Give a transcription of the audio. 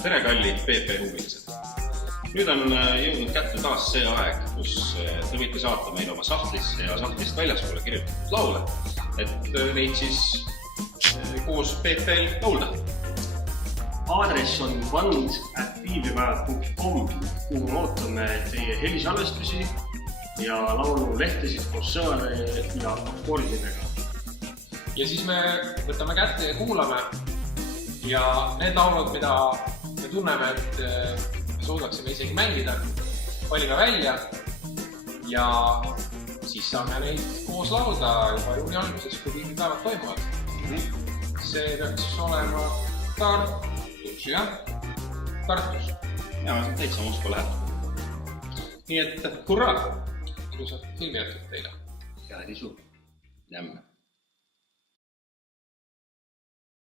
Tere kallid PP huvilised! Nüüd on jõudnud kätte taas see aeg, kus te võite saata meile oma sahtlisse ja sahtlist väljaspoole kirjutatud laule, et neid siis koos PP-l laulda. Aadress on band@viivipäev.com, kuhu me ootame teie helisalvestusi ja laululehtesid koos sõnade ja akordidega. Ja siis me võtame kätte ja kuulame ja need laulud, mida me tunneme, et me suudaksime isegi mängida, valime välja ja siis saame neid koos laulda juba juuni alguses, kui viivipäevad toimuvad. See peaks olema Tartus, jah? Tartus. Ja, see on täitsa Moskva läheb. Nii et hurraa! Ilusat filmi jätkub teile. Head isu. Jämme.